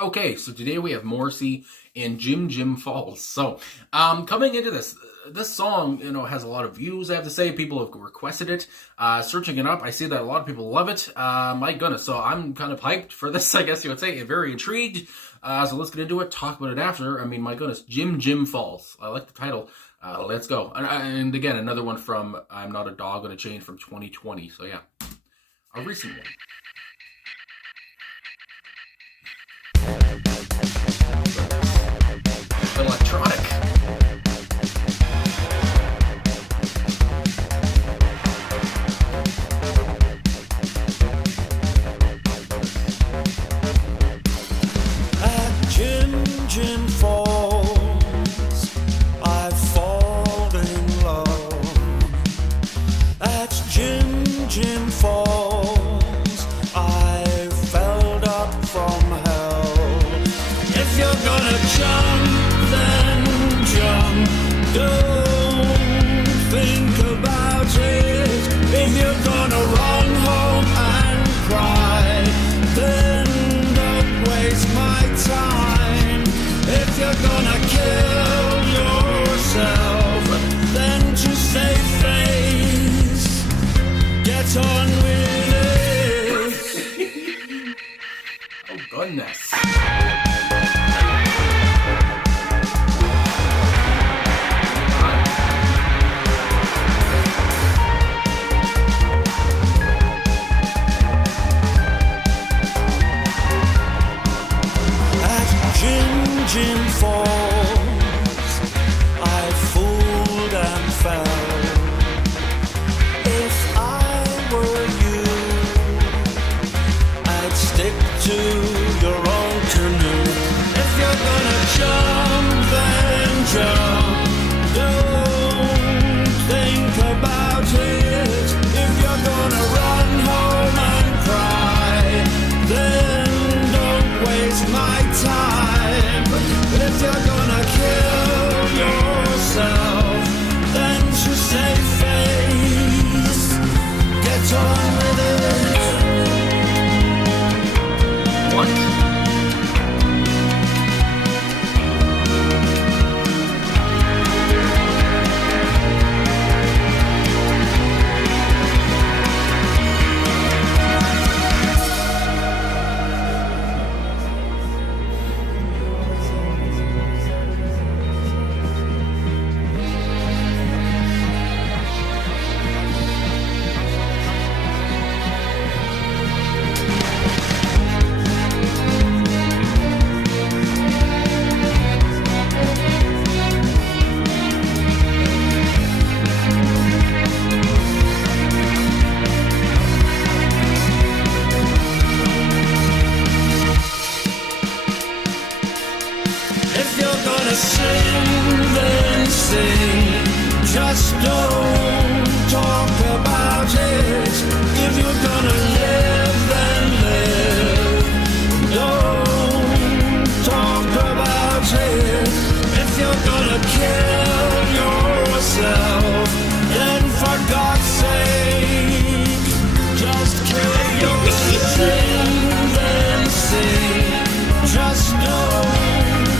Okay, so today we have Morrissey and Jim Falls. So, coming into this song, has a lot of views. I have to say, people have requested it. Searching it up, I see that a lot of people love it. My goodness, so I'm kind of hyped for this. I guess you would say, very intrigued. So let's get into it. Talk about it after. I mean, my goodness, Jim Falls. I like the title. Let's go. And again, another one from "I'm Not a Dog on a Chain" from 2020. So yeah, a recent one. Electronic. At Jim Falls, I've fallen in love. At Jim Falls, I felled up from hell. If you're gonna jump, then jump. Don't think about it. If you're gonna run home and cry, then don't waste my time. If you're gonna kill yourself, then just save face. Get on with it. Oh goodness. Jim Falls, I fooled and fell. If I were you, I'd stick to your own canoe. If you're gonna jump, then jump. Don't think about it. If you're gonna run home and cry, then don't waste my time. If you're gonna kill yourself, then just save face. Get on with it. What? If you're gonna sing, then sing. Just don't talk about it. If you're gonna live, then live. Don't talk about it. If you're gonna kill yourself, then for God's sake, just kill yourself. Sing, then sing. Just don't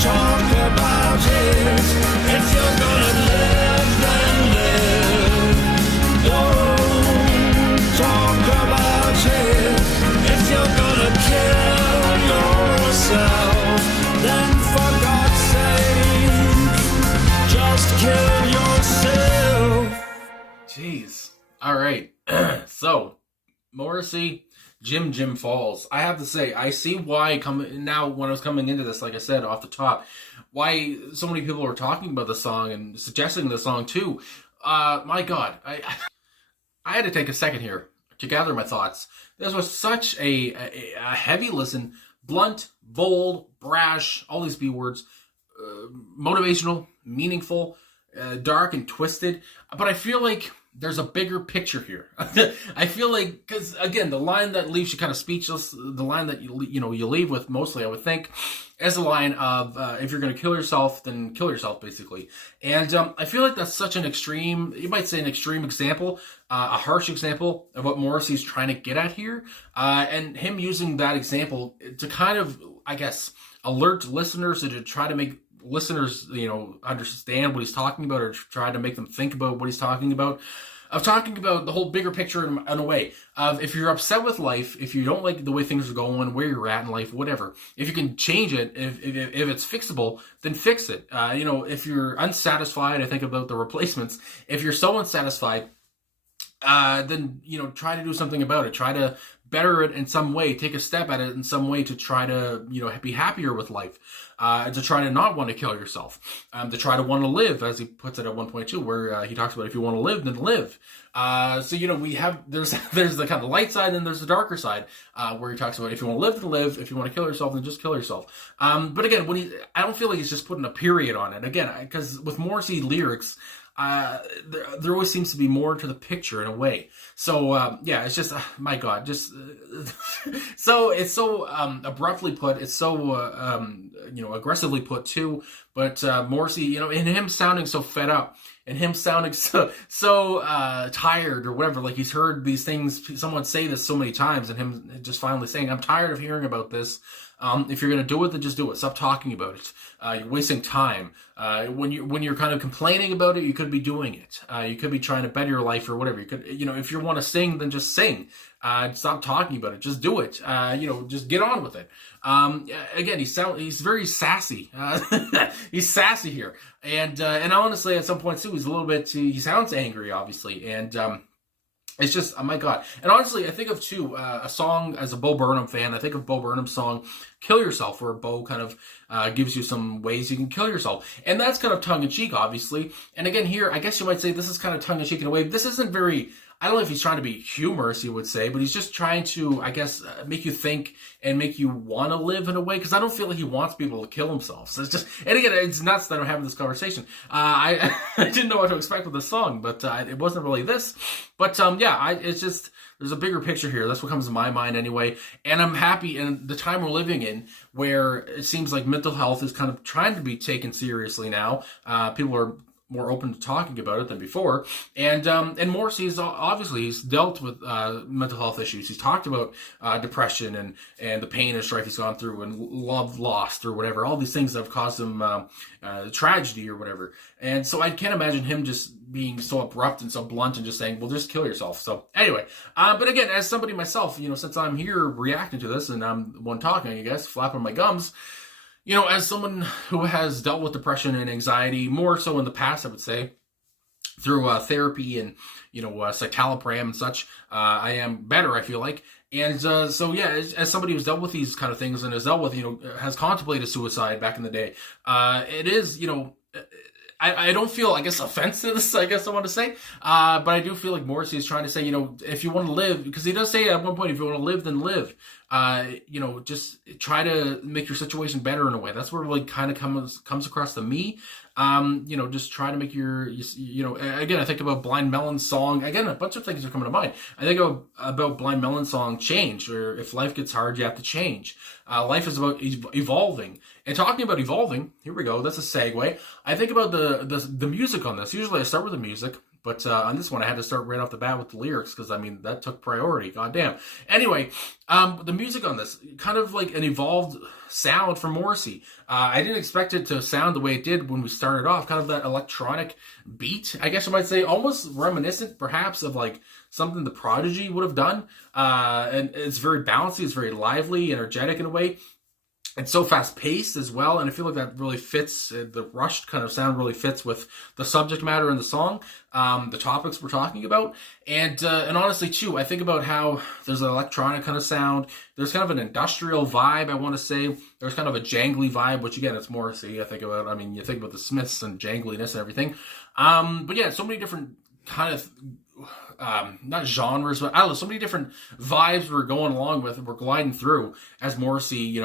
talk about it. If you're gonna live, then live. Don't talk about it. If you're gonna kill yourself, then for God's sake, just kill yourself. Jeez. All right. So, Morrissey, Jim Falls. I have to say, I see why now when I was coming into this, like I said off the top, why so many people were talking about the song and suggesting the song too. My God, I had to take a second here to gather my thoughts. This was such a heavy listen, blunt, bold, brash, all these B words, motivational, meaningful, dark and twisted. But I feel like there's a bigger picture here. I feel like, because again, the line that leaves you kind of speechless, the line that you leave with mostly, I would think, is the line of if you're going to kill yourself, then kill yourself, basically. And I feel like that's such an extreme, you might say an extreme example, a harsh example of what Morrissey's trying to get at here, and him using that example to kind of, I guess, alert listeners, to try to make listeners, understand what he's talking about, or try to make them think about what he's talking about. Of talking about the whole bigger picture in a way of, if you're upset with life, if you don't like the way things are going, where you're at in life, whatever, if you can change it, if it's fixable, then fix it. If you're unsatisfied, I think about the Replacements. If you're so unsatisfied, then try to do something about it. Try to better it in some way. Take a step at it in some way to try to be happier with life. To try to not want to kill yourself. To try to want to live, as he puts it at 1.2, where he talks about, if you want to live, then live. We have there's the kind of light side and there's the darker side, where he talks about, if you want to live, then live. If you want to kill yourself, then just kill yourself. But again, I don't feel like he's just putting a period on it. Again, because with Morrissey lyrics, there always seems to be more to the picture in a way. So it's just my God, just so it's so abruptly put. It's so aggressively put too. But Morrissey, in him sounding so fed up, and him sounding so tired or whatever, like he's heard these things, someone say this so many times, and him just finally saying, "I'm tired of hearing about this. If you're going to do it, then just do it. Stop talking about it. You're wasting time. When you're kind of complaining about it, you could be doing it. You could be trying to better your life or whatever. You could, if you want to sing, then just sing. Stop talking about it. Just do it. Just get on with it." Again, he's very sassy. He's sassy here. And honestly, at some point too, he sounds angry, obviously. And, it's just, oh my God. And honestly, I think of too, a song, as a Bo Burnham fan, I think of Bo Burnham's song, Kill Yourself, where Bo kind of gives you some ways you can kill yourself. And that's kind of tongue-in-cheek, obviously. And again, here, I guess you might say this is kind of tongue-in-cheek in a way. This isn't very, I don't know if he's trying to be humorous, you would say, but he's just trying to, I guess, make you think and make you want to live in a way, because I don't feel like he wants people to kill themselves. So it's just, and again, it's nuts that I'm having this conversation. I didn't know what to expect with this song, but it wasn't really this. But it's just, there's a bigger picture here. That's what comes to my mind anyway. And I'm happy in the time we're living in, where it seems like mental health is kind of trying to be taken seriously now. People are more open to talking about it than before. And Morrissey is obviously, he's dealt with mental health issues. He's talked about depression and the pain and strife he's gone through, and love lost or whatever, all these things that have caused him tragedy or whatever. And so I can't imagine him just being so abrupt and so blunt and just saying, well, just kill yourself. So anyway, but again, as somebody myself, since I'm here reacting to this and I'm the one talking, I guess, flapping my gums, as someone who has dealt with depression and anxiety, more so in the past, I would say, through therapy and, citalopram and such, I am better, I feel like. And as somebody who's dealt with these kind of things and has dealt with, has contemplated suicide back in the day, it is, I don't feel, I guess, offensive, I guess I want to say. But I do feel like Morrissey is trying to say, if you want to live, because he does say at one point, if you want to live, then live. Just try to make your situation better in a way. That's where it really kind of comes across to me. Just try to make again, I think about Blind Melon's song. Again, a bunch of things are coming to mind. I think about Blind Melon's song, Change, or if life gets hard, you have to change. Life is about evolving. And talking about evolving, here we go, that's a segue. I think about the music on this. Usually I start with the music, but on this one I had to start right off the bat with the lyrics, because that took priority, goddamn. Anyway, the music on this, kind of like an evolved sound from Morrissey. I didn't expect it to sound the way it did when we started off, kind of that electronic beat, I guess you might say, almost reminiscent perhaps of like something the Prodigy would have done. And it's very bouncy, it's very lively, energetic in a way. It's so fast-paced as well, and I feel like that really fits, the rushed kind of sound really fits with the subject matter in the song, the topics we're talking about, and honestly, too, I think about how there's an electronic kind of sound, there's kind of an industrial vibe, I want to say, there's kind of a jangly vibe, which again, it's Morrissey, you think about the Smiths and jangliness and everything, but yeah, so many different kind of, not genres, but I don't know, so many different vibes we're going along with, we're gliding through, as Morrissey,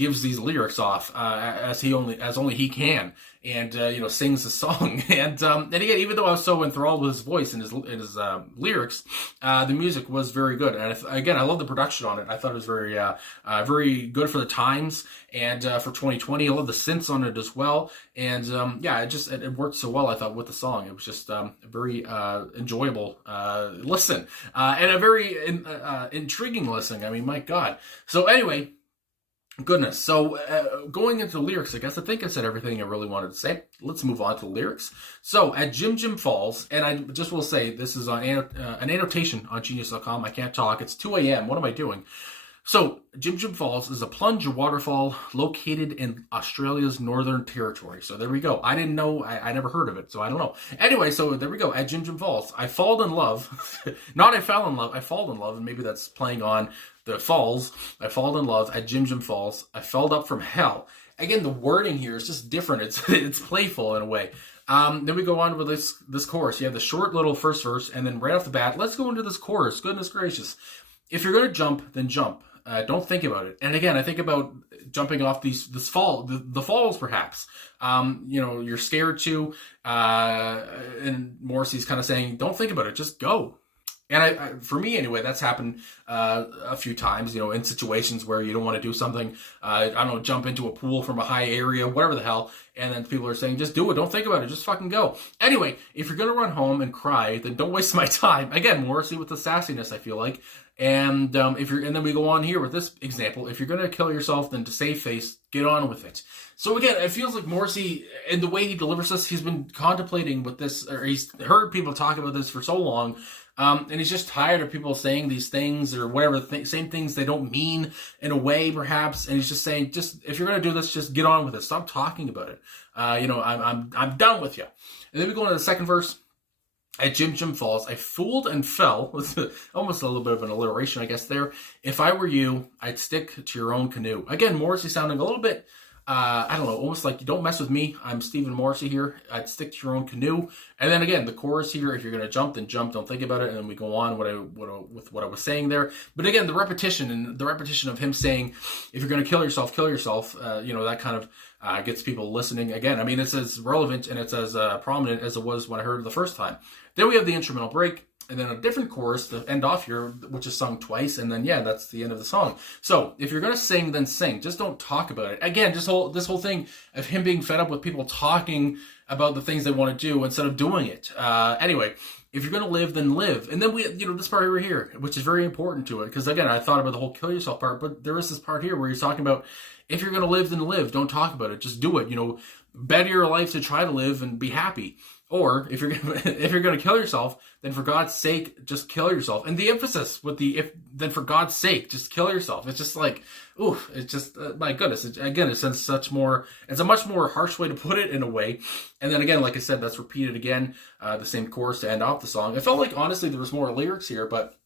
gives these lyrics off as only he can, and sings the song. And again, even though I was so enthralled with his voice and his lyrics, the music was very good. And again, I love the production on it. I thought it was very good for the times and for 2020. I love the synths on it as well. And it worked so well, I thought, with the song. It was just a very enjoyable listen and a very intriguing listen. I mean, my God. So anyway, goodness. So going into the lyrics, I guess I think I said everything I really wanted to say. Let's move on to the lyrics. So at Jim Jim Falls, and I just will say this is on an annotation on Genius.com. I can't talk. It's 2 a.m. What am I doing? So, Jim Jim Falls is a plunge waterfall located in Australia's Northern Territory. So there we go. I didn't know. I never heard of it, so I don't know. Anyway, so there we go. At Jim Jim Falls, I fall in love. Not I fell in love. I fall in love, and maybe that's playing on the falls. I fall in love at Jim Jim Falls. I felled up from hell. Again, the wording here is just different. It's playful in a way. Then we go on with this chorus. You have the short little first verse, and then right off the bat, let's go into this chorus. Goodness gracious. If you're going to jump, then jump. Don't think about it. And again, I think about jumping off the falls, perhaps. You're scared to, and Morrissey's kind of saying, don't think about it, just go. And for me anyway, that's happened a few times, in situations where you don't want to do something. I don't know, jump into a pool from a high area, whatever the hell. And then people are saying, just do it. Don't think about it. Just fucking go. Anyway, if you're going to run home and cry, then don't waste my time. Again, Morrissey with the sassiness, I feel like. And and then we go on here with this example. If you're going to kill yourself, then to save face, get on with it. So again, it feels like Morrissey, and the way he delivers this, he's been contemplating with this, or he's heard people talk about this for so long. And he's just tired of people saying these things or whatever, same things they don't mean in a way, perhaps. And he's just saying, if you're going to do this, just get on with it. Stop talking about it. I'm done with you. And then we go into the second verse. At Jim Jim Falls, I fooled and fell. Almost a little bit of an alliteration, I guess, there. If I were you, I'd stick to your own canoe. Again, Morrissey sounding a little bit, I don't know, almost like, you don't mess with me. I'm Stephen Morrissey here. I'd stick to your own canoe. And then again, the chorus here, if you're going to jump, then jump. Don't think about it. And then we go on with what I was saying there. But again, the repetition of him saying, if you're going to kill yourself, that kind of gets people listening. Again, I mean, it's as relevant and it's as prominent as it was when I heard it the first time. Then we have the instrumental break, and then a different chorus to end off here, which is sung twice, and then, that's the end of the song. So, if you're going to sing, then sing. Just don't talk about it. Again, this whole thing of him being fed up with people talking about the things they want to do instead of doing it. Anyway, if you're going to live, then live. And then we, this part over here, which is very important to it, because again, I thought about the whole kill yourself part, but there is this part here where he's talking about, if you're going to live, then live. Don't talk about it. Just do it. Better your life to try to live and be happy. Or if you're going to kill yourself, then for God's sake, just kill yourself. And the emphasis with then for God's sake, just kill yourself. It's just like, it's just, my goodness. It's a much more harsh way to put it in a way. And then again, like I said, that's repeated again, the same chorus to end off the song. It felt like, honestly, there was more lyrics here, but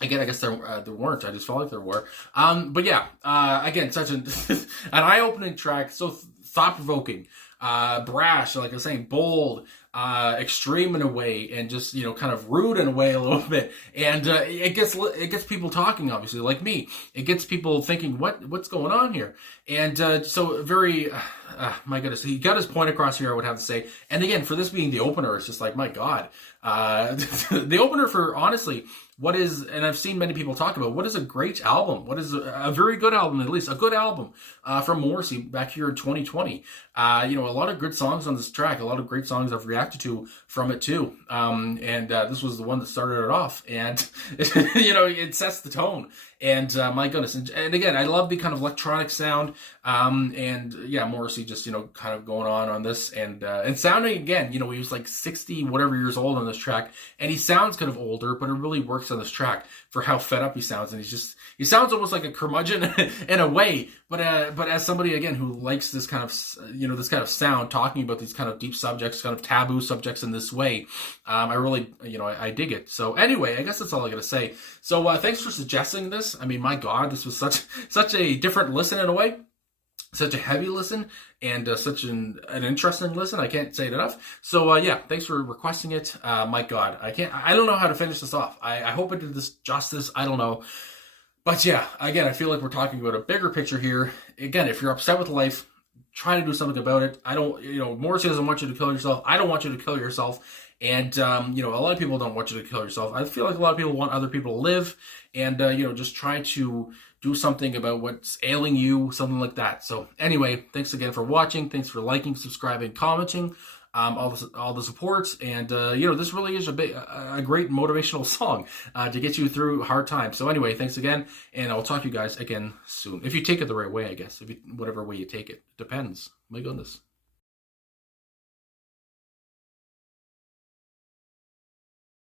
again, I guess there weren't. I just felt like there were. Again, such an eye-opening track, so thought-provoking, brash, like I was saying, bold, extreme in a way, and just kind of rude in a way a little bit. And it gets people talking, obviously, like me. It gets people thinking, what's going on here? And so very, my goodness, he got his point across here, I would have to say. And again, for this being the opener, it's just like, my God, the opener for, honestly, and I've seen many people talk about, what is a great album? What is a very good album, at least a good album from Morrissey back here in 2020. A lot of good songs on this track, a lot of great songs I've reacted to from it too. This was the one that started it off, and it sets the tone. And my goodness, and again, I love the kind of electronic sound. Morrissey just kind of going on this and sounding again. He was like 60 whatever years old on this track, and he sounds kind of older, but it really works on this track for how fed up he sounds. And he sounds almost like a curmudgeon in a way, but as somebody again who likes this kind of this kind of sound, talking about these kind of deep subjects, kind of taboo subjects in this way, I really I dig it. So anyway, I guess that's all I gotta say. So thanks for suggesting this. I mean, my God, this was such a different listen in a way. Such a heavy listen and such an interesting listen. I can't say it enough. So thanks for requesting it. My God, I don't know how to finish this off. I hope I did this justice. I don't know. But yeah, again, I feel like we're talking about a bigger picture here. Again, if you're upset with life, try to do something about it. I don't, Morrissey doesn't want you to kill yourself. I don't want you to kill yourself. And, a lot of people don't want you to kill yourself. I feel like a lot of people want other people to live and, just try to do something about what's ailing you, something like that. So anyway, thanks again for watching. Thanks for liking, subscribing, commenting, all the support. And, this really is a great motivational song to get you through hard times. So anyway, thanks again. And I'll talk to you guys again soon. If you take it the right way, I guess. Whatever way you take it. Depends. My goodness.